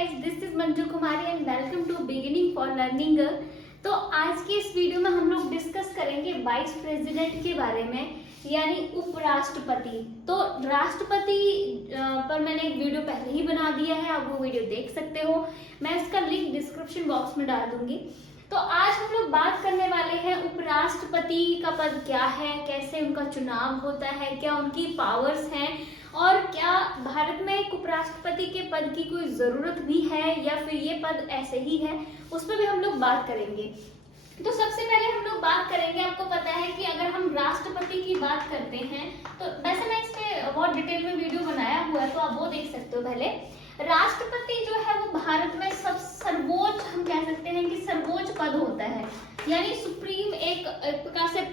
Guys, this is Manju Kumari and welcome to beginning for learning. तो आज की इस वीडियो में हम लोग डिस्कस करेंगे वाइस प्रेसिडेंट के बारे में, यानी उपराष्ट्रपति। तो राष्ट्रपति पर मैंने एक वीडियो पहले ही बना दिया है, आप वो वीडियो देख सकते हो। मैं इसका लिंक डिस्क्रिप्शन बॉक्स में डाल दूंगी। तो आज हम लोग बात करने वाले हैं उपराष्ट्रपति का पद क्या है, कैसे उनका चुनाव होता है, क्या उनकी पावर्स हैं और क्या भारत में एक उपराष्ट्रपति के पद की कोई जरूरत भी है या फिर ये पद ऐसे ही है, उस पर भी हम लोग बात करेंगे। तो सबसे पहले हम लोग बात करेंगे, आपको पता है कि अगर हम राष्ट्रपति की बात करते हैं तो वैसे मैं इस पे बहुत डिटेल में वीडियो बनाया हुआ है, तो आप वो देख सकते हो। पहले राष्ट्रपति जो है वो भारत में सब सर्वोच्च, हम कह सकते हैं कि सर्वोच्च पद होता है, यानी सुप्रीम एक प्रकार से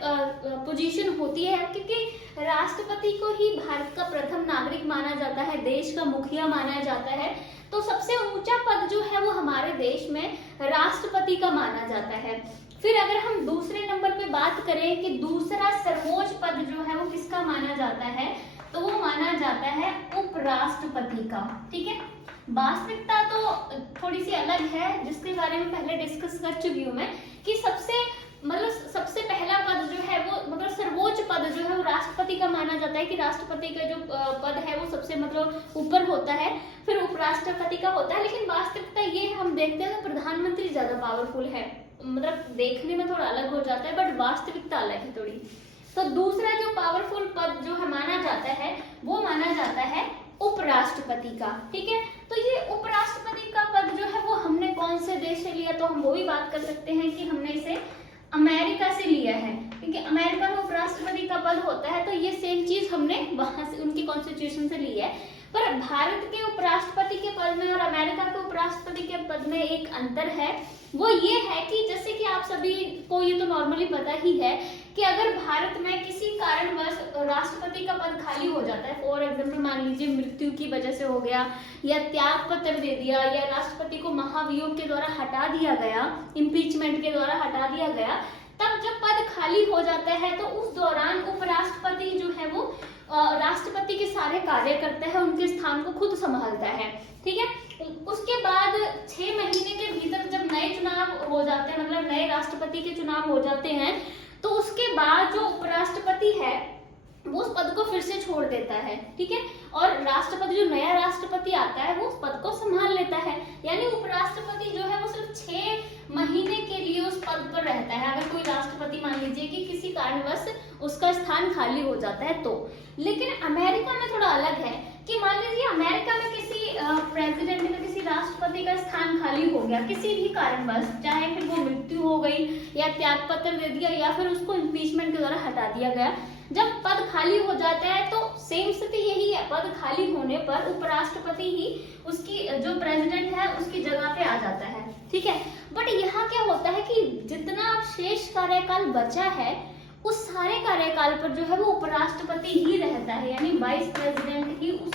पोजीशन होती है, क्योंकि राष्ट्रपति को ही भारत का प्रथम नागरिक माना जाता है, देश का मुखिया माना जाता है। तो सबसे ऊंचा पद जो है वो हमारे देश में राष्ट्रपति का माना जाता है। फिर अगर हम दूसरे नंबर पे बात करें कि दूसरा सर्वोच्च पद जो है वो किसका माना जाता है, तो वो माना जाता है उपराष्ट्रपति का। ठीक है, वास्तविकता तो थोड़ी सी अलग है, जिसके बारे में पहले डिस्कस कर चुकी हूँ मैं, कि सबसे पहला पद जो है वो सर्वोच्च पद जो है वो राष्ट्रपति का माना जाता है, कि राष्ट्रपति का जो पद है वो सबसे ऊपर होता है, फिर उपराष्ट्रपति का होता है। लेकिन वास्तविकता ये हम देखते हैं तो प्रधानमंत्री ज्यादा पावरफुल है, देखने में थोड़ा अलग हो जाता है, बट वास्तविकता अलग है थोड़ी। तो दूसरा जो पावरफुल पद जो है माना जाता है वो माना जाता है उपराष्ट्रपति का। ठीक है, तो ये उपराष्ट्रपति का पद जो है वो हमने कौन से देश से लिया, तो हम वो भी बात कर सकते हैं कि हमने इसे अमेरिका से लिया है, क्योंकि अमेरिका में उपराष्ट्रपति का पद होता है। तो ये सेम चीज हमने वहां से उनकी कॉन्स्टिट्यूशन से ली है। पर भारत के उपराष्ट्रपति के पद में और अमेरिका के उपराष्ट्रपति के पद में एक अंतर है, वो ये है कि जैसे कि आप सभी को ये तो नॉर्मली पता ही है कि अगर भारत में किसी कारणवश राष्ट्रपति का पद खाली हो जाता है, फॉर एग्जाम्पल मान लीजिए मृत्यु की वजह से हो गया, या त्याग पत्र दे दिया, या राष्ट्रपति को महाभियोग के द्वारा हटा दिया गया, इम्पीचमेंट के द्वारा हटा दिया गया, तब जब पद खाली हो जाता है तो उस दौरान उपराष्ट्रपति जो है वो राष्ट्रपति के सारे कार्य करता है, उनके स्थान को खुद संभालता है। ठीक है, उसके बाद 6 महीने के भीतर जब नए चुनाव हो जाते हैं, मतलब नए राष्ट्रपति के चुनाव हो जाते हैं, तो उसके बाद जो उपराष्ट्रपति है वो उस पद को फिर से छोड़ देता है। ठीक है, और राष्ट्रपति जो नया राष्ट्रपति आता है वो उस पद को संभाल लेता है, यानी उपराष्ट्रपति जो है वो सिर्फ 6 महीने के लिए उस पद पर रहता है। अगर कोई राष्ट्रपति मान लीजिए कि किसी कारणवश उसका स्थान खाली हो जाता है तो। लेकिन अमेरिका में थोड़ा अलग है कि मान लीजिए अमेरिका में किसी प्रेसिडेंट का, किसी राष्ट्रपति का स्थान खाली हो गया किसी भी कारणवश, चाहे फिर वो मृत्यु हो गई या त्याग पत्र दे दिया या फिर उसको इम्पीचमेंट के द्वारा हटा दिया गया। जब पद खाली हो जाता है तो सेम स्थिति यही है, पद खाली होने पर उपराष्ट्रपति ही उसकी जो प्रेसिडेंट है उसकी जगह पे आ जाता है। ठीक है, बट यहाँ क्या होता है कि जितना शेष कार्यकाल बचा है उस सारे कार्यकाल पर जो है वो उपराष्ट्रपति ही रहता है, यानी वाइस प्रेसिडेंट ही उस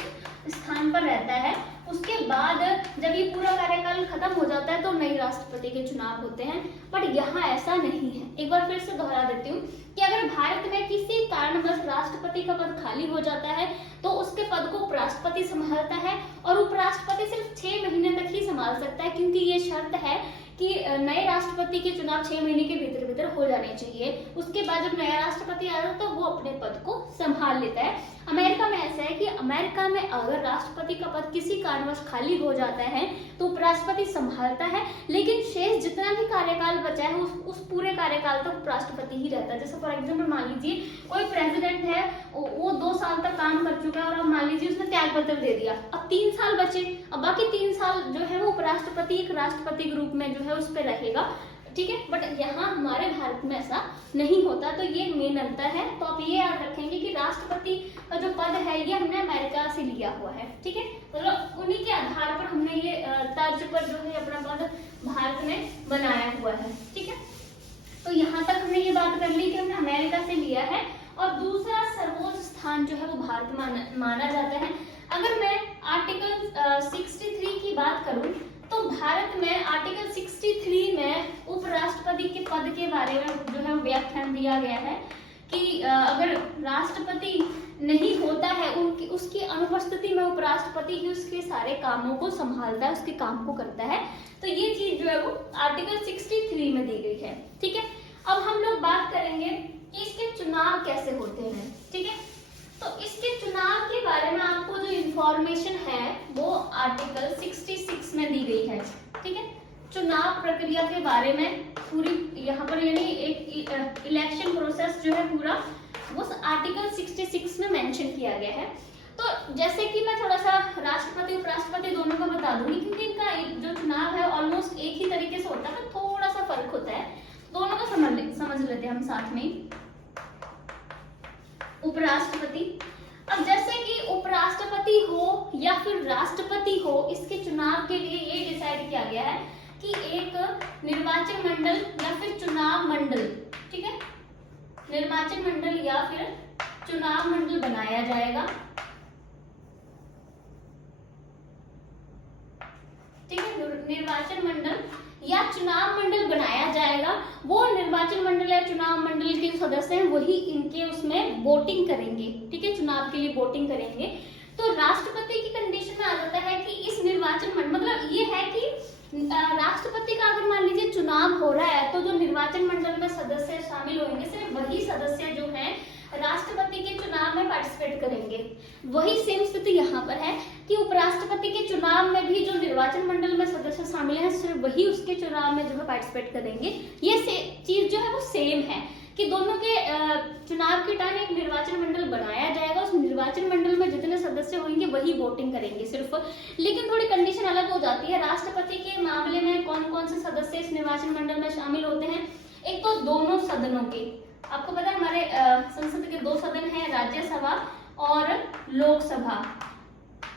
स्थान पर रहता है। उसके बाद जब ये पूरा कार्यकाल खत्म हो जाता है तो नए राष्ट्रपति के चुनाव होते हैं, बट यहाँ ऐसा नहीं है। एक बार फिर से दोहरा देती हूँ कि अगर भारत में किसी कारणवश राष्ट्रपति का पद खाली हो जाता है तो उसके पद को उपराष्ट्रपति संभालता है, और उपराष्ट्रपति सिर्फ 6 महीने तक ही संभाल सकता है, क्योंकि ये शर्त है कि नए राष्ट्रपति के चुनाव 6 महीने के भीतर हो जाने चाहिए। उसके बाद जब नया राष्ट्रपति आता है तो वो अपने पद को संभाल लेता है। अमेरिका में ऐसा है कि अमेरिका में अगर राष्ट्रपति का पद किसी कारणवश खाली हो जाता है तो उपराष्ट्रपति संभालता है, लेकिन शेष जितना भी कार्यकाल बचा है उस पूरे कार्यकाल तक उपराष्ट्रपति ही रहता है। जैसे फॉर एग्जाम्पल मान लीजिए कोई प्रेसिडेंट है, वो 2 साल तक काम कर चुका है और अब मान लीजिए उसने त्याग पत्र दे दिया, अब 3 साल बचे, अब बाकी 3 साल जो है वो उपराष्ट्रपति एक राष्ट्रपति के रूप में जो है उस पर रहेगा। ठीक है, बट यहाँ हमारे भारत में ऐसा नहीं होता, तो ये मेन अंतर है। तो आप ये याद रखेंगे कि राष्ट्रपति का जो पद है ये हमने अमेरिका से लिया हुआ है। ठीक है, मतलब उन्हीं के आधार पर हमने ये तर्ज पर जो है अपना पद भारत में बनाया हुआ है। ठीक है, तो यहाँ तक हमने ये बात कर ली कि हमने अमेरिका से लिया है, और दूसरा सर्वोच्च स्थान जो है वो भारत माना जाता है। अगर मैं आर्टिकल 63 की बात करूं तो भारत में आर्टिकल 63 में उपराष्ट्रपति के पद के बारे में जो है व्याख्यान दिया गया है कि अगर राष्ट्रपति नहीं होता है, उनकी उसकी अनुपस्थिति में उपराष्ट्रपति ही उसके सारे कामों को संभालता है, उसके काम को करता है। तो ये चीज जो है वो आर्टिकल 63 में दी गई है। ठीक है, अब हम लोग बात करेंगे कि इसके चुनाव कैसे होते हैं। ठीक है, तो इसके चुनाव के बारे में आपको जो इंफॉर्मेशन है वो आर्टिकल 66 में दी गई है। ठीक है, चुनाव प्रक्रिया के बारे में पूरी यहाँ पर यानी एक इलेक्शन प्रोसेस जो है पूरा वो आर्टिकल 66 में मेंशन किया गया है। तो जैसे कि मैं थोड़ा सा राष्ट्रपति उपराष्ट्रपति दोनों का बता दूंगी, क्योंकि इनका जो चुनाव है ऑलमोस्ट एक ही तरीके से होता है, थोड़ा सा फर्क होता है, दोनों को समझ लेते हैं हम साथ में। उपराष्ट्रपति, अब जैसे कि उपराष्ट्रपति हो या फिर राष्ट्रपति हो, इसके चुनाव के लिए ये डिसाइड किया गया है कि एक निर्वाचन मंडल या फिर चुनाव मंडल, ठीक है, निर्वाचन मंडल या फिर चुनाव मंडल बनाया जाएगा। ठीक है, निर्वाचन मंडल या चुनाव मंडल बनाया जाएगा। वो निर्वाचन मंडल या चुनाव मंडल के सदस्य हैं वही इनके उसमें वोटिंग करेंगे। ठीक है, चुनाव के लिए वोटिंग करेंगे। तो राष्ट्रपति की कंडीशन में आ जाता है कि इस निर्वाचन मंडल, मतलब ये है कि राष्ट्रपति का अगर मान लीजिए चुनाव हो रहा है तो जो निर्वाचन मंडल में सदस्य शामिल होंगे सिर्फ वही सदस्य जो हैं राष्ट्रपति के चुनाव में पार्टिसिपेट करेंगे। वही सेम स्थिति यहाँ पर है कि उपराष्ट्रपति के चुनाव में भी जो निर्वाचन मंडल में सदस्य शामिल हैं सिर्फ वही उसके चुनाव में जो है पार्टिसिपेट करेंगे। ये चीज जो है वो सेम है कि दोनों के चुनाव के टाइम एक निर्वाचन मंडल बनाया जाएगा, उस निर्वाचन मंडल में जितने सदस्य होंगे वही वोटिंग करेंगे सिर्फ। लेकिन थोड़ी कंडीशन अलग हो जाती है। राष्ट्रपति के मामले में कौन कौन से सदस्य इस निर्वाचन मंडल में शामिल होते हैं? एक तो दोनों सदनों के, आपको पता है हमारे संसद के दो सदन हैं, राज्यसभा और लोकसभा।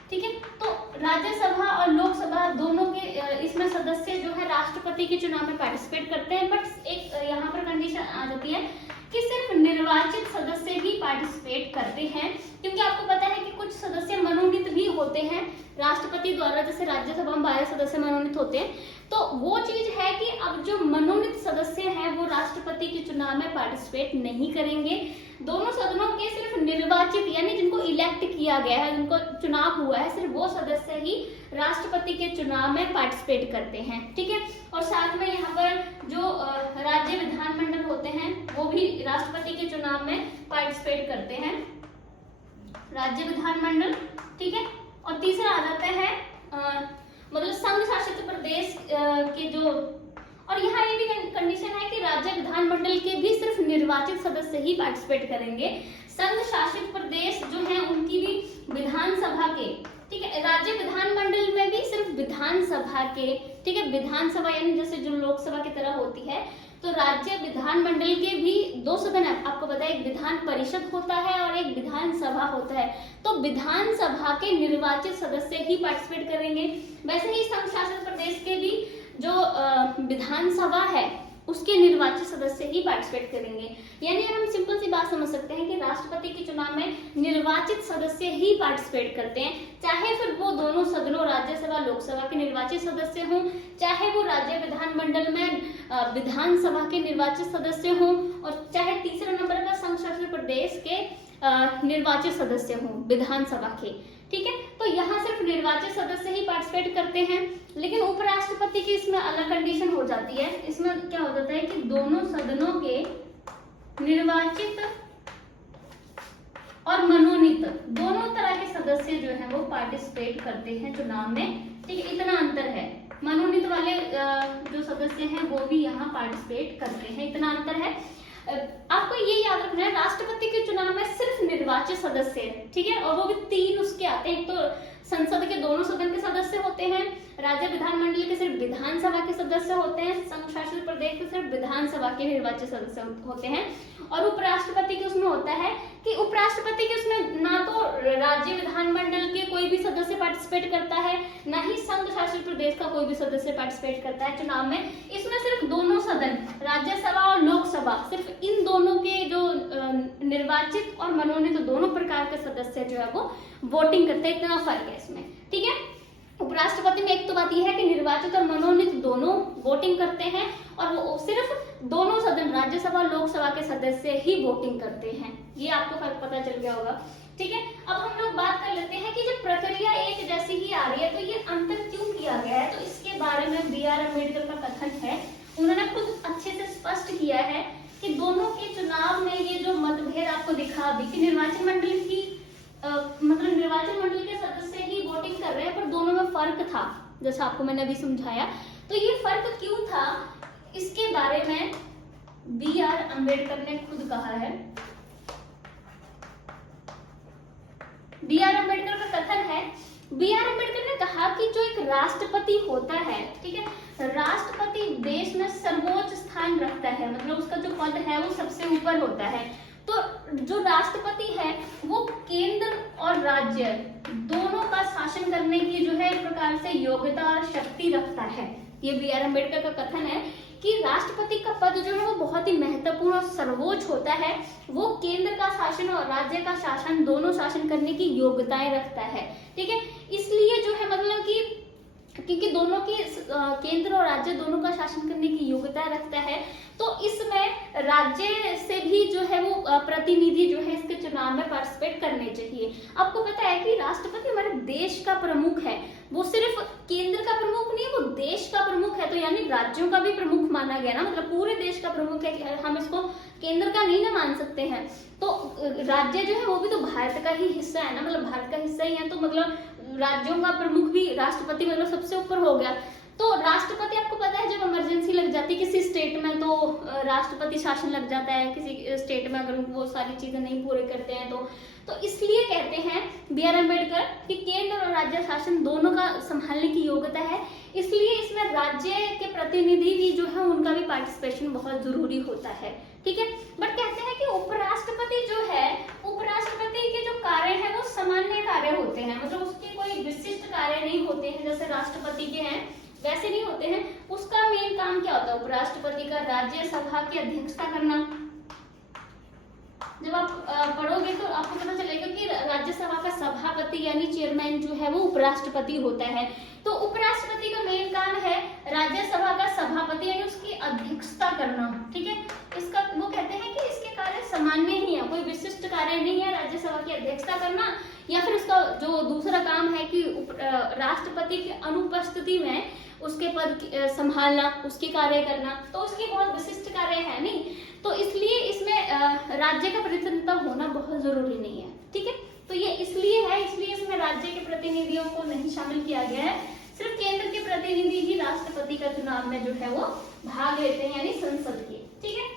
ठीक है, तो राज्यसभा और लोकसभा दोनों के इसमें सदस्य जो है राष्ट्रपति के चुनाव में पार्टिसिपेट करते हैं। बट एक यहाँ पर कंडीशन आ जाती है कि सिर्फ निर्वाचित सदस्य ही पार्टिसिपेट करते हैं, क्योंकि आपको पता है कि कुछ सदस्य मनोनीत भी होते हैं राष्ट्रपति द्वारा, जैसे राज्यसभा में 12 सदस्य मनोनीत होते हैं। तो वो चीज है कि अब जो मनोनीत सदस्य हैं वो राष्ट्रपति के चुनाव में पार्टिसिपेट नहीं करेंगे। दोनों सदनों के सिर्फ निर्वाचित यानी जिनको इलेक्ट किया गया है, जिनको चुनाव हुआ है, सिर्फ वो सदस्य ही राष्ट्रपति के चुनाव में पार्टिसिपेट करते हैं। ठीक है, और साथ में यहाँ पर जो राज्य विधानमंडल होते हैं वो भी राष्ट्रपति के चुनाव में पार्टिसिपेट करते हैं, राज्य विधानमंडल। ठीक है, और तीसरा आ जाता है मतलब संघ शासित प्रदेश के जो, और यहाँ ये भी कंडीशन है कि राज्य विधानमंडल के भी सिर्फ निर्वाचित सदस्य ही पार्टिसिपेट करेंगे। संघ शासित प्रदेश जो है उनकी भी विधानसभा के, ठीक है, राज्य विधानमंडल में भी सिर्फ विधानसभा के, ठीक है, विधानसभा यानी जैसे जो लोकसभा की तरह होती है, तो राज्य विधानमंडल के भी दो सदन है। आपको पता है एक विधान परिषद होता है और एक विधानसभा होता है। तो विधानसभा के निर्वाचित सदस्य ही पार्टिसिपेट करेंगे। वैसे ही संघ शासित प्रदेश के भी जो विधानसभा है उसके निर्वाचित सदस्य ही पार्टिसिपेट करेंगे। यानी हम सिंपल सी बात समझ सकते हैं कि राष्ट्रपति के चुनाव में निर्वाचित सदस्य ही पार्टिसिपेट करते हैं, चाहे फिर वो दोनों सदनों राज्यसभा लोकसभा के निर्वाचित सदस्य हों, चाहे वो राज्य विधानमंडल में विधानसभा के निर्वाचित सदस्य हों, और चाहे तीसरे नंबर पर संघ शासित प्रदेश के निर्वाचित सदस्य हों विधानसभा के। ठीक है, तो यहाँ सिर्फ निर्वाचित सदस्य ही पार्टिसिपेट करते हैं। लेकिन उपराष्ट्रपति की इसमें अलग कंडीशन हो जाती है। इसमें क्या हो जाता है कि दोनों सदनों के निर्वाचित और मनोनीत दोनों तरह के सदस्य जो हैं वो पार्टिसिपेट करते हैं चुनाव में। ठीक है, इतना अंतर है। मनोनीत वाले जो सदस्य हैं वो भी यहाँ पार्टिसिपेट करते हैं, इतना अंतर है। आपको ये याद रखना है राष्ट्रपति के चुनाव में सिर्फ निर्वाचित सदस्य है, ठीक है, और वो भी 3 उसके आते हैं। एक तो संसद के दोनों सदन के सदस्य होते हैं, राज्य विधानमंडल के सिर्फ विधानसभा के सदस्य होते हैं, संघ शासित प्रदेश के सिर्फ विधानसभा के निर्वाचित सदस्य होते हैं। और उपराष्ट्रपति के उसमें होता है कि उपराष्ट्रपति के उसमें ना तो राज्य विधानमंडल के कोई भी सदस्य पार्टिसिपेट करता है, ना ही संघ शासित प्रदेश का कोई भी सदस्य पार्टिसिपेट करता है चुनाव में। इसमें सिर्फ दोनों सदन राज्यसभा और लोकसभा, सिर्फ इन दोनों के जो निर्वाचित और मनोनीत दोनों प्रकार के सदस्य जो है वो वोटिंग करते हैं, इतना फर्क है इसमें। ठीक है, उपराष्ट्रपति में एक तो बात यह है कि निर्वाचित और मनोनीत दोनों वोटिंग करते हैं, और वो सिर्फ दोनों सदन राज्यसभा लोकसभा के सदस्य ही वोटिंग करते हैं। ये आपको फर्क पता चल गया होगा। ठीक है, अब हम लोग बात कर लेते हैं कि जब प्रक्रिया एक जैसी ही आ रही है तो ये अंतर क्यों किया गया है। तो इसके बारे में बी.आर. अम्बेडकर का कथन है, उन्होंने खुद अच्छे से स्पष्ट किया है कि दोनों के चुनाव में ये जो मतभेद आपको दिखा अभी कि निर्वाचन मंडल की मतलब निर्वाचन मंडल के सदस्य ही वोटिंग कर रहे हैं, पर दोनों में फर्क था, जैसा आपको मैंने अभी समझाया। तो ये फर्क क्यों था, इसके बारे में बी.आर. अम्बेडकर ने खुद कहा है। बी.आर. अम्बेडकर का कथन है, बी.आर. अम्बेडकर ने कहा कि जो एक राष्ट्रपति होता है, ठीक है, राष्ट्रपति देश में सर्वोच्च स्थान रखता है, मतलब उसका जो पद है वो सबसे ऊपर होता है। तो जो राष्ट्रपति है वो केंद्र और राज्य दोनों का शासन करने की जो है एक प्रकार से योग्यता और शक्ति रखता है। ये बी.आर. अम्बेडकर का कथन है कि राष्ट्रपति का पद जो है वो बहुत ही महत्वपूर्ण और सर्वोच्च होता है। वो केंद्र का शासन और राज्य का शासन दोनों शासन करने की योग्यताएं रखता है। ठीक है, इसलिए जो है मतलब कि क्योंकि दोनों की केंद्र और राज्य दोनों का शासन करने की योग्यता रखता है, तो इसमें राज्य से भी जो है वो प्रतिनिधि जो है इसके चुनाव में पार्टिसिपेट करने चाहिए। आपको पता है कि राष्ट्रपति हमारे देश का प्रमुख है, वो सिर्फ केंद्र का प्रमुख नहीं, वो देश का प्रमुख है। तो यानी राज्यों का भी प्रमुख माना गया ना, मतलब पूरे देश का प्रमुख है, हम इसको केंद्र का नहीं ना मान सकते हैं। तो राज्य जो है वो भी तो भारत का ही हिस्सा है ना, मतलब भारत का हिस्सा ही है, तो मतलब राज्यों का प्रमुख भी राष्ट्रपति मतलब सबसे ऊपर हो गया। तो राष्ट्रपति आपको पता है जब इमरजेंसी लग जाती है किसी स्टेट में तो राष्ट्रपति शासन लग जाता है किसी स्टेट में, अगर वो सारी चीजें नहीं पूरे करते हैं तो इसलिए कहते हैं बी.आर. अम्बेडकर कि केंद्र और राज्य शासन दोनों का संभालने की योग्यता है, इसलिए इसमें राज्य के प्रतिनिधि भी जो है उनका भी पार्टिसिपेशन बहुत जरूरी होता है। ठीक है, बट कहते हैं कि उपराष्ट्रपति जो है, उपराष्ट्रपति के जो कार्य हैं वो सामान्य कार्य होते हैं, मतलब उसके कोई विशिष्ट कार्य नहीं होते हैं जैसे राष्ट्रपति के हैं वैसे नहीं होते हैं। उसका मेन काम क्या होता है उपराष्ट्रपति का, राज्यसभा की अध्यक्षता करना। जब आप पढ़ोगे तो आपको पता चलेगा कि राज्यसभा का सभापति यानी चेयरमैन जो है वो उपराष्ट्रपति होता है। तो उपराष्ट्रपति का मेन काम है राज्यसभा का सभापति यानी उसकी अध्यक्षता करना। ठीक है, इसका वो कहते हैं कि इसके कार्य सामान्य ही है, कोई विशिष्ट कार्य नहीं है राज्यसभा की अध्यक्षता करना, या फिर उसका जो दूसरा काम है कि राष्ट्रपति की अनुपस्थिति में उसके पद संभालना, उसके कार्य करना, तो उसकी बहुत विशिष्ट कार्य है नहीं, तो इसलिए इसमें राज्य का प्रतिनिधित्व होना बहुत जरूरी नहीं है। ठीक है, तो ये इसलिए है, इसलिए इसमें राज्य के प्रतिनिधियों को नहीं शामिल किया गया है, सिर्फ केंद्र के प्रतिनिधि ही राष्ट्रपति का चुनाव में जो है वो भाग लेते हैं यानी संसद के। ठीक है,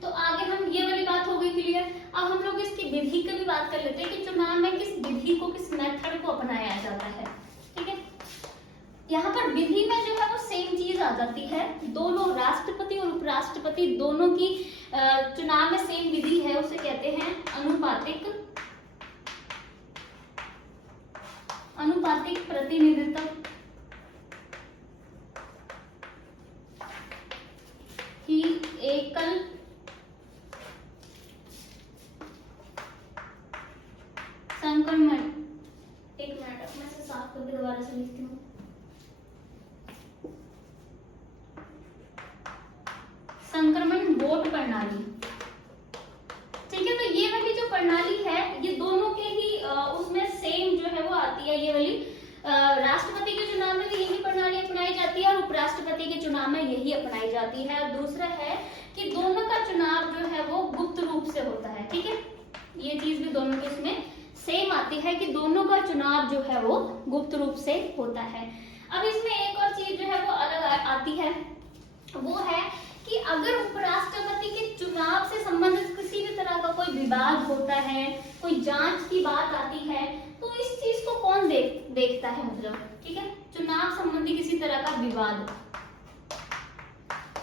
तो आगे हम ये वाली बात हो गई क्लियर। अब हम लोग इसकी विधि की भी बात कर लेते हैं कि चुनाव में किस विधि को, किस मेथड को अपनाया जाता है। ठीक है, यहाँ पर विधि में जो है वो सेम चीज आ जाती है, दोनों राष्ट्रपति और उपराष्ट्रपति दोनों की चुनाव में सेम विधि है, उसे कहते हैं अनुपातिक प्रतिनिधित्व की एकल संक्रमण। एक मिनट मैं इसे साफ करके दोबारा से लिखती हूँ। संक्रमण वोट प्रणाली। ठीक है, तो ये वाली जो प्रणाली है ये दोनों के ही उसमें सेम जो है वो आती है। ये वाली राष्ट्रपति के चुनाव में भी यही प्रणाली अपनाई जाती है और उपराष्ट्रपति के चुनाव में यही अपनाई जाती है। और दूसरा है कि दोनों का चुनाव जो है वो गुप्त रूप से होता है। ठीक है, ये चीज भी दोनों के इसमें सेम आती है कि दोनों का चुनाव जो है वो गुप्त रूप से होता है। अब इसमें एक और चीज जो है वो अलग आती है, वो है कि अगर उपराष्ट्रपति के चुनाव से संबंधित किसी भी तरह का कोई विवाद होता है, कोई जांच की बात आती है, तो इस चीज को कौन देखता है, मतलब ठीक है, चुनाव संबंधी किसी तरह का विवाद,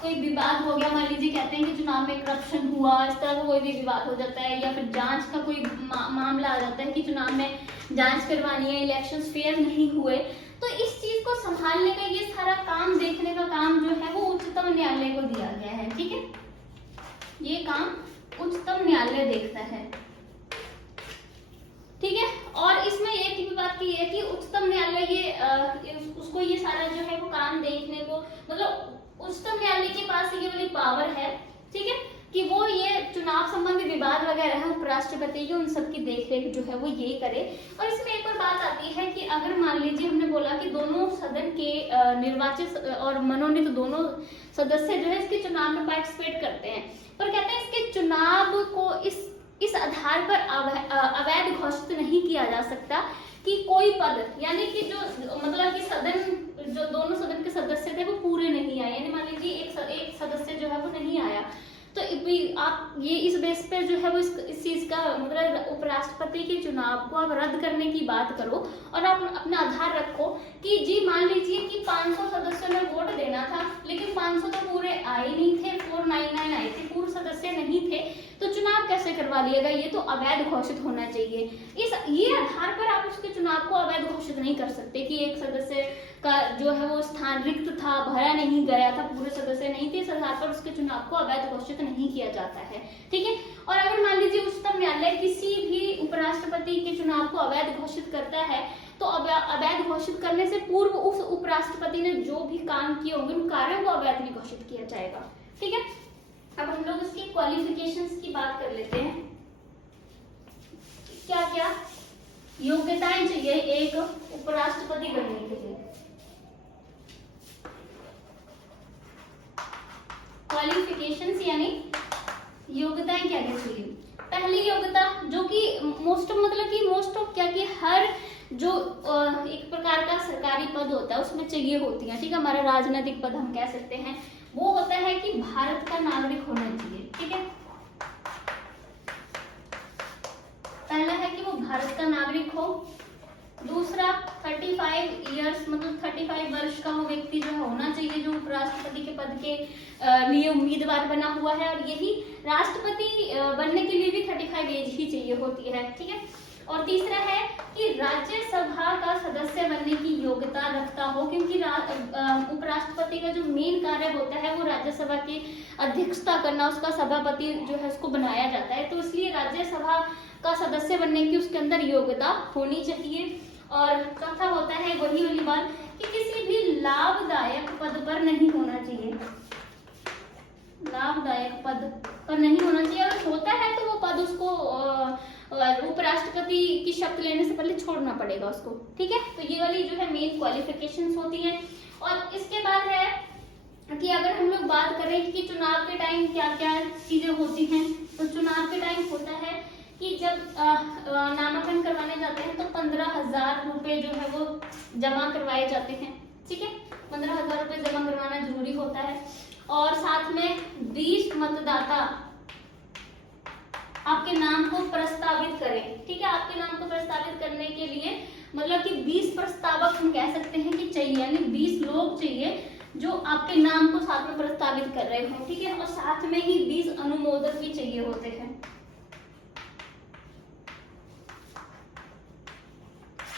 कोई विवाद हो गया, मान लीजिए कहते हैं कि चुनाव में करप्शन हुआ, इस तरह का कोई भी विवाद हो जाता है, या फिर जांच का कोई मामला आ जाता है कि चुनाव में जांच करवानी है, इलेक्शन फेयर नहीं हुए, तो इस चीज को संभालने का, ये सारा काम देखने का काम जो है वो उच्चतम न्यायालय को दिया गया है। ठीक है, ये काम उच्चतम न्यायालय देखता है। ठीक है, और इसमें एक भी बात की है कि उच्चतम न्यायालय ये ये सारा जो है वो काम देखने को, मतलब उच्चतम न्यायालय के पास ये वाली पावर है, ठीक है, कि वो ये चुनाव संबंधी विवाद वगैरह है उपराष्ट्रपति के, उन सब की देखरेख जो है वो ये करे। और इसमें एक और बात आती है कि अगर मान लीजिए हमने बोला कि दोनों सदन के निर्वाचित और मनोनीत दोनों सदस्य जो है इसके चुनाव में पार्टिसिपेट करते हैं, पर कहते हैं इसके चुनाव को इस आधार पर अवैध घोषित नहीं किया जा सकता कि कोई पद, यानी कि जो मतलब कि सदन जो दोनों सदन के सदस्य थे वो पूरे नहीं आए, यानी मान लीजिए एक सदस्य जो है वो नहीं आया, तो आप ये इस बेस पे जो है वो इस चीज का मतलब उपराष्ट्रपति के चुनाव को आप रद्द करने की बात करो और आप अपना आधार रखो कि जी मान लीजिए कि 500 सदस्यों ने वोट देना था, लेकिन 500 तो पूरे आए नहीं थे, 499 आए थे, पूर्व सदस्य नहीं थे, तो चुनाव कैसे करवा लिएगा, ये तो अवैध घोषित होना चाहिए। ये आधार पर आप उसके चुनाव को अवैध घोषित नहीं कर सकते कि एक सदस्य का जो है वो स्थान रिक्त था, भरा नहीं गया था, पूरे सदस्य नहीं थे, इस आधार पर उसके चुनाव को अवैध घोषित नहीं किया जाता है, ठीक है। और अगर मान लीजिए उच्चतम न्यायालय किसी भी उपराष्ट्रपति के चुनाव को अवैध घोषित करता है, तो अवैध घोषित करने से पूर्व उस उपराष्ट्रपति ने जो भी काम किए होंगे उन कार्यों को अवैध नहीं घोषित किया जाएगा, ठीक है। अब हम लोग इसकी क्वालिफिकेशंस की बात कर लेते हैं, क्या क्या योग्यताएं चाहिए एक उपराष्ट्रपति बनने के लिए। क्वालिफिकेशंस यानी योग्यताएं क्या क्या चाहिए। पहली योग्यता जो कि मोस्ट ऑफ क्या कि हर जो एक प्रकार का सरकारी पद होता है उसमें चाहिए होती है, ठीक है, हमारा राजनीतिक पद हम कह सकते हैं, वो होता है कि भारत का नागरिक होना चाहिए, ठीक है। पहला है कि वो भारत का नागरिक हो। दूसरा 35 इयर्स मतलब 35 वर्ष का वो व्यक्ति जो है होना चाहिए जो उपराष्ट्रपति के पद के लिए उम्मीदवार बना हुआ है, और यही राष्ट्रपति बनने के लिए भी 35 एज ही चाहिए होती है, ठीक है। और तीसरा है कि राज्यसभा का सदस्य बनने की योग्यता रखता हो, क्योंकि उपराष्ट्रपति का जो मेन कार्य होता है वो राज्यसभा की अध्यक्षता करना, उसका सभापति जो है उसको बनाया जाता है, तो इसलिए राज्यसभा का सदस्य बनने की उसके अंदर योग्यता होनी चाहिए। और चौथा होता है वही वाली बात कि किसी भी लाभदायक पद पर नहीं होना चाहिए, लाभदायक पद पर नहीं होना चाहिए, अगर होता है तो वो पद उसको उपराष्ट्रपति की शपथ लेने से पहले छोड़ना पड़ेगा उसको, ठीक है। तो ये वाली जो है मेन क्वालिफिकेशंस होती हैं। और इसके बाद है कि अगर हम लोग बात करें कि चुनाव के टाइम क्या क्या चीजें होती हैं, तो चुनाव के टाइम होता है कि जब नामांकन करवाने जाते हैं तो 15,000 रुपए जो है वो जमा करवाए जाते हैं, ठीक है, 15,000 रुपए जमा करवाना जरूरी होता है। और साथ में 20 मतदाता आपके नाम को प्रस्तावित करें, ठीक है, आपके नाम को प्रस्तावित करने के लिए मतलब कि 20 प्रस्तावक हम कह सकते हैं कि चाहिए, यानी 20 लोग चाहिए जो आपके नाम को साथ में प्रस्तावित कर रहे हो, ठीक है। और साथ में ही 20 अनुमोदक भी चाहिए होते हैं,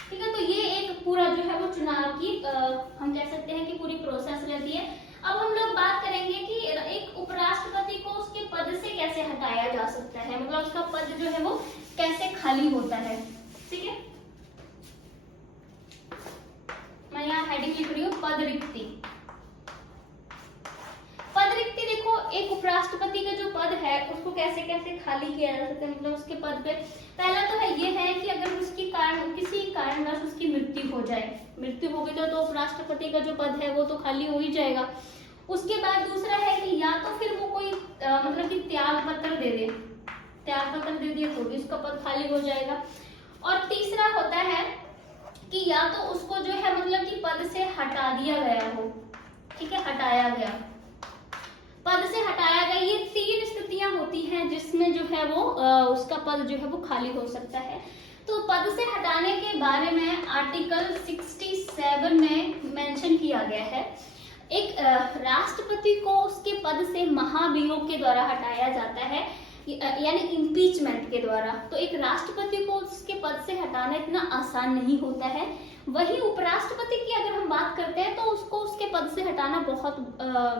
ठीक है। तो ये एक पूरा जो है वो चुनाव की हम कह सकते हैं कि पूरी प्रोसेस रहती है। अब हम लोग बात करेंगे कि एक उपराष्ट्रपति को उसके पद से कैसे हटाया जा सकता है, मतलब उसका पद जो है वो कैसे खाली होता है, ठीक है। मैं यहाँ हेडिंग लिख रही हूँ पद रिक्ति। पद रिक्ति देखो, एक उपराष्ट्रपति का जो पद है उसको कैसे कैसे खाली किया जा सकता है, मतलब उसके पद पे पहला तो है ये है कि अगर उसकी किसी कारणवश उसकी मृत्यु हो जाए, मृत्यु हो गई तो उपराष्ट्रपति का जो पद है वो तो खाली हो ही जाएगा। उसके बाद दूसरा है कि या तो फिर वो कोई मतलब कि त्याग पत्र दे दिए तो भी उसका पद खाली हो जाएगा। और तीसरा होता है कि या तो उसको जो है मतलब कि पद से हटा दिया गया हो, ठीक है, हटाया गया, पद से हटाया गया, ये 3 स्थितियां होती हैं जिसमें जो है वो उसका पद जो है वो खाली हो सकता है। तो पद से हटाने के बारे में आर्टिकल 67 में मेंशन किया गया है। एक राष्ट्रपति को उसके पद से महाभियोग के द्वारा हटाया जाता है, यानी इम्पीचमेंट के द्वारा। तो एक राष्ट्रपति को उसके पद से हटाना इतना आसान नहीं होता है। वही उपराष्ट्रपति की अगर हम बात करते हैं तो उसको उसके पद से हटाना बहुत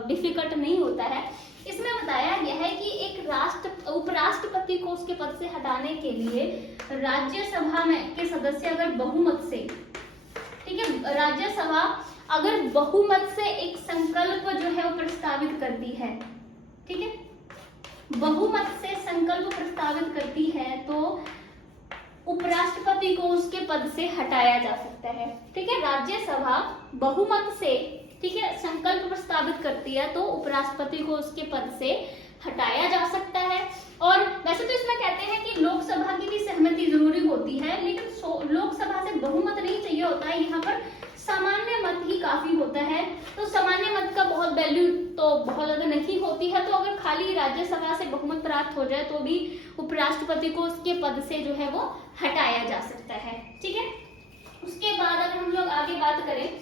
डिफिकल्ट नहीं होता है। इसमें बताया गया है कि एक उपराष्ट्रपति को उसके पद से हटाने के लिए राज्यसभा में के सदस्य अगर बहुमत से, ठीक है, राज्यसभा अगर बहुमत से एक संकल्प जो है वो प्रस्तावित करती है, ठीक है, बहुमत से संकल्प प्रस्तावित करती है तो उपराष्ट्रपति को उसके पद से हटाया जा सकता है, ठीक है। राज्यसभा बहुमत से, ठीक है, संकल्प प्रस्तावित करती है तो उपराष्ट्रपति को उसके पद से हटाया जा सकता है। और वैसे तो इसमें कहते हैं कि लोकसभा की भी सहमति जरूरी होती है, लेकिन लोकसभा से बहुमत नहीं चाहिए होता है, यहाँ पर सामान्य मत ही काफी होता है। तो सामान्य मत का बहुत वैल्यू तो बहुत ज्यादा नहीं होती है, तो अगर खाली राज्यसभा से बहुमत प्राप्त हो जाए तो भी उपराष्ट्रपति को उसके पद से जो है वो हटाया जा सकता है, ठीक है। उसके बाद अगर हम लोग आगे बात करें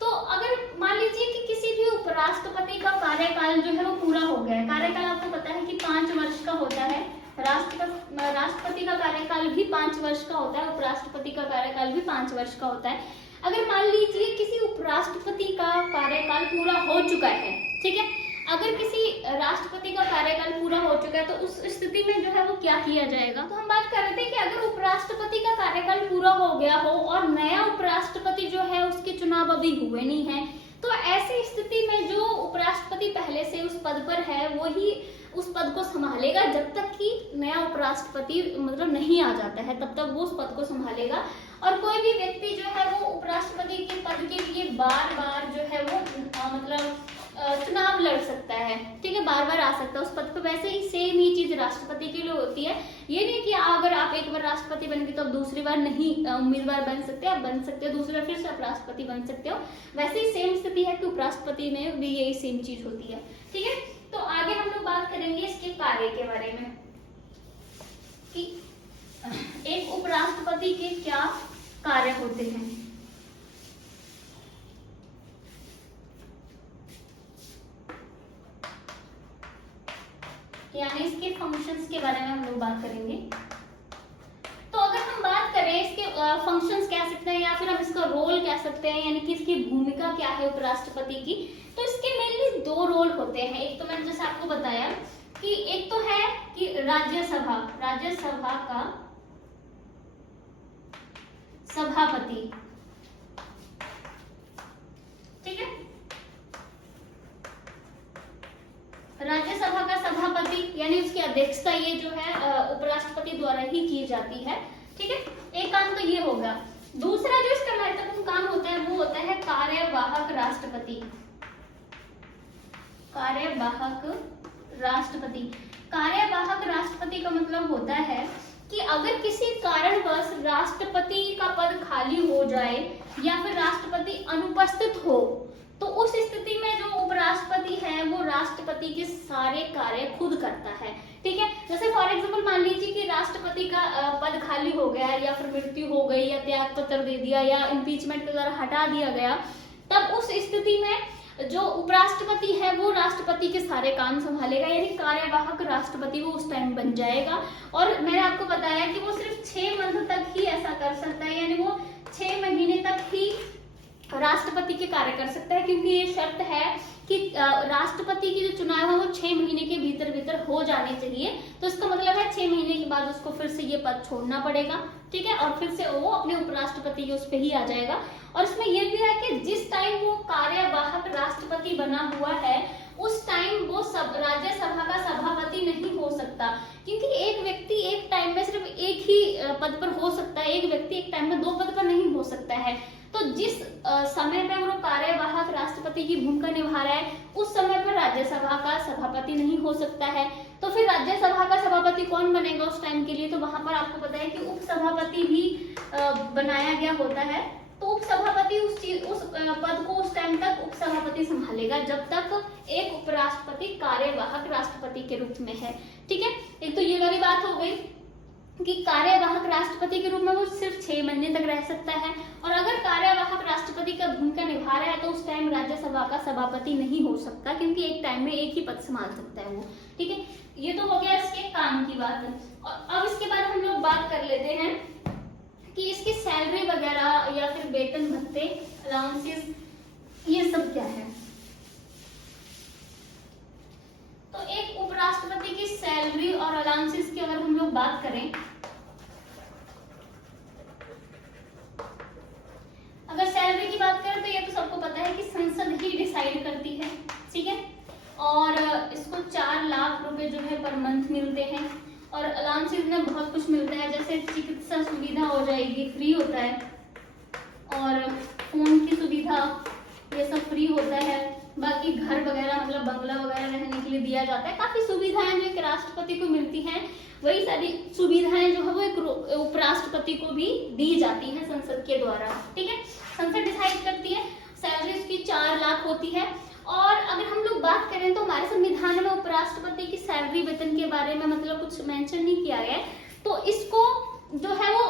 तो अगर मान लीजिए कि किसी भी उपराष्ट्रपति का कार्यकाल जो है वो पूरा हो गया है, कार्यकाल आपको पता है कि 5 वर्ष का होता है, राष्ट्रपति का कार्यकाल भी 5 वर्ष का होता है, उपराष्ट्रपति का कार्यकाल भी 5 वर्ष का होता है। अगर मान लीजिए किसी उपराष्ट्रपति का कार्यकाल पूरा हो चुका है, ठीक है, अगर किसी राष्ट्रपति का कार्यकाल पूरा हो चुका है तो उस स्थिति में जो है वो क्या किया जाएगा। तो हम बात कर रहे थे कि अगर उपराष्ट्रपति का कार्यकाल पूरा हो गया हो और नया उपराष्ट्रपति जो है उसके चुनाव अभी हुए नहीं है, तो ऐसी स्थिति में जो उपराष्ट्रपति पहले से उस पद पर है वो ही उस पद को संभालेगा, जब तक कि नया उपराष्ट्रपति मतलब नहीं आ जाता है तब तक वो उस पद को संभालेगा। और कोई भी व्यक्ति जो है वो उपराष्ट्रपति के पद के लिए बार बार जो है वो मतलब चुनाव लड़ सकता है, ठीक है, बार बार आ सकता है उस पद पर। वैसे ही सेम ही चीज राष्ट्रपति के लिए होती है, ये नहीं कि अगर आप एक बार राष्ट्रपति बन गए तो आप दूसरी बार नहीं उम्मीदवार बन सकते, आप बन सकते हो दूसरी बार फिर से आप राष्ट्रपति बन सकते हो। वैसे ही सेम स्थिति है कि उपराष्ट्रपति में भी यही सेम चीज होती है, ठीक है। तो आगे हम लोग बात करेंगे इसके कार्य के बारे में कि एक उपराष्ट्रपति के क्या कार्य होते हैं। यानी इसके फंक्शंस के बारे में हम लोग बात करेंगे। तो अगर हम बात करें इसके फंक्शंस कह सकते हैं या फिर हम इसका रोल कह सकते हैं, यानी कि इसकी भूमिका क्या है उपराष्ट्रपति की, तो इसके मेनली 2 रोल होते हैं। एक तो मैंने जैसे आपको बताया कि एक तो है कि राज्यसभा का सभापति, ठीक है, राज्यसभा का सभापति यानी उसकी अध्यक्षता ये जो है उपराष्ट्रपति द्वारा ही की जाती है, ठीक है। एक काम तो ये होगा। दूसरा जो इसका महत्वपूर्ण काम होता है वो होता है कार्यवाहक राष्ट्रपति। कार्यवाहक राष्ट्रपति का मतलब होता है कि अगर किसी कारणवश राष्ट्रपति का पद खाली हो जाए या फिर राष्ट्रपति अनुपस्थित हो तो उस स्थिति में जो उपराष्ट्रपति है वो राष्ट्रपति के सारे कार्य खुद करता है, ठीक है। जैसे फॉर एग्जांपल मान लीजिए कि राष्ट्रपति का पद खाली हो गया या फिर मृत्यु हो गई या त्याग पत्र दे दिया या इम्पीचमेंट के द्वारा हटा दिया गया, तब उस स्थिति में जो उपराष्ट्रपति है वो राष्ट्रपति के सारे काम संभालेगा, यानी कार्यवाहक राष्ट्रपति वो उस टाइम बन जाएगा। और मैंने आपको बताया कि वो सिर्फ 6 मंथ तक ही ऐसा कर सकता है, यानी वो 6 महीने तक ही राष्ट्रपति के कार्य कर सकता है, क्योंकि ये शर्त है कि राष्ट्रपति की जो चुनाव है वो 6 महीने के भीतर हो जाने चाहिए। तो इसका मतलब है 6 महीने के बाद उसको फिर से ये पद छोड़ना पड़ेगा, ठीक है, और फिर से वो अपने उपराष्ट्रपति के उस पर ही आ जाएगा। और इसमें यह भी है कि जिस टाइम वो कार्यवाहक राष्ट्रपति बना हुआ है उस टाइम वो राज्यसभा का सभापति नहीं हो सकता, क्योंकि एक व्यक्ति एक टाइम में सिर्फ एक ही पद पर हो सकता है, एक व्यक्ति एक टाइम में 2 पद पर नहीं हो सकता है। तो जिस समय पर वो कार्यवाहक राष्ट्रपति की भूमिका निभा रहा है उस समय पर राज्यसभा का सभापति नहीं हो सकता है। तो फिर राज्यसभा का सभापति कौन बनेगा उस टाइम के लिए, तो वहां पर आपको पता है कि उपसभापति भी बनाया गया होता है। तो उपसभापति उस पद को उस टाइम तक उपसभापति संभालेगा जब तक एक उपराष्ट्रपति कार्यवाहक राष्ट्रपति के रूप में है, ठीक है। एक तो ये वाली बात हो गई कि कार्यवाहक राष्ट्रपति के रूप में वो सिर्फ 6 महीने तक रह सकता है, और अगर कार्यवाहक राष्ट्रपति का भूमिका निभा रहा है तो उस टाइम राज्यसभा का सभापति नहीं हो सकता, क्योंकि एक टाइम में एक ही पद संभाल सकता है वो, ठीक है। ये तो हो गया इसके काम की बात। और अब इसके बाद हम लोग बात कर लेते हैं कि इसकी सैलरी वगैरह या फिर वेतन भत्ते, अलाउंसेस, ये सब क्या है। तो एक उपराष्ट्रपति की सैलरी और अलाउंसेस की अगर हम लोग बात करें, अगर सैलरी की बात करें तो ये तो सबको पता है कि पर मंथ मिलते हैं। और अलाउंसेस में बहुत कुछ मिलता है, जैसे चिकित्सा सुविधा हो जाएगी, फ्री होता है, और फोन की सुविधा ये सब फ्री होता है। बाकी घर वगैरह मतलब बंगला वगैरह रहने के लिए दिया जाता है। काफी सुविधाएं जो एक राष्ट्रपति को मिलती हैं, वही सारी सुविधाएं जो है वो एक उपराष्ट्रपति को भी दी जाती है संसद के द्वारा। ठीक है, संसद डिसाइड करती है। सैलरी उसकी 4 लाख होती है। और अगर हम लोग बात करें तो हमारे संविधान में उपराष्ट्रपति की सैलरी वेतन के बारे में मतलब कुछ मेंशन नहीं किया गया है। तो इसको जो है वो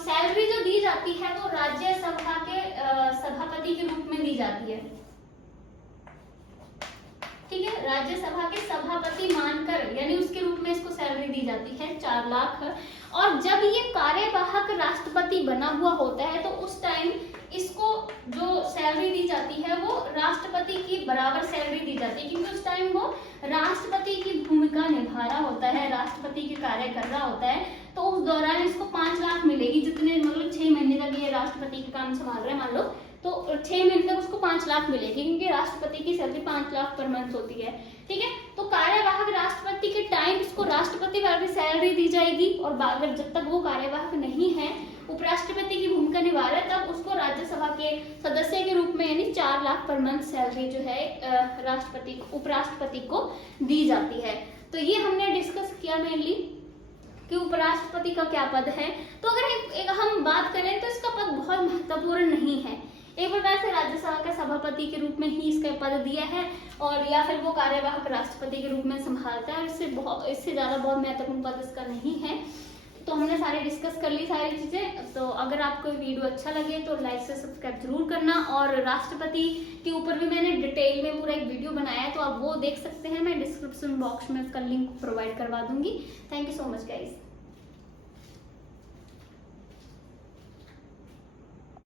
सैलरी जो दी जाती है वो राज्यसभा के सभापति के रूप में दी जाती है। ठीक है, राज्यसभा के सभापति मानकर यानी उसके रूप में इसको सैलरी दी जाती है 4 लाख। और जब ये कार्यवाहक राष्ट्रपति बना हुआ होता है तो उस टाइम इसको जो सैलरी दी जाती है वो राष्ट्रपति की बराबर सैलरी दी जाती है, क्योंकि उस टाइम वो राष्ट्रपति की भूमिका निभा रहा होता है, राष्ट्रपति के कार्य कर रहा होता है। तो उस दौरान इसको 5 लाख मिलेगी, जितने मतलब 6 महीने तक ये राष्ट्रपति का काम संभाल रहे हैं मान लो, तो 6 महीने तक उसको 5 लाख मिलेगी, क्योंकि राष्ट्रपति की सैलरी 5 लाख पर मंथ होती है। ठीक है, तो कार्यवाहक राष्ट्रपति के टाइम इसको राष्ट्रपति वाली सैलरी दी जाएगी, और अगर जब तक वो कार्यवाहक नहीं है, उपराष्ट्रपति की भूमिका निभा रहा है, तब उसको राज्यसभा के सदस्य के रूप में यानी 4 लाख पर मंथ सैलरी जो है राष्ट्रपति उपराष्ट्रपति को दी जाती है। तो ये हमने डिस्कस किया मेनली कि उपराष्ट्रपति का क्या पद है। तो अगर एक हम बात करें तो इसका पद बहुत महत्वपूर्ण नहीं है, एक प्रकार से राज्यसभा के सभापति के रूप में ही इसका पद दिया है, और या फिर वो कार्यवाहक राष्ट्रपति के रूप में संभालता है। इससे ज्यादा बहुत महत्वपूर्ण पद इसका नहीं है। तो हमने सारे डिस्कस कर ली सारी चीजें। तो अगर आपको वीडियो अच्छा लगे तो लाइक से सब्सक्राइब जरूर करना, और राष्ट्रपति के ऊपर भी मैंने डिटेल में पूरा एक वीडियो बनाया है, तो आप वो देख सकते हैं। मैं डिस्क्रिप्शन बॉक्स में उसका लिंक प्रोवाइड करवा दूंगी। Thank you so much guys.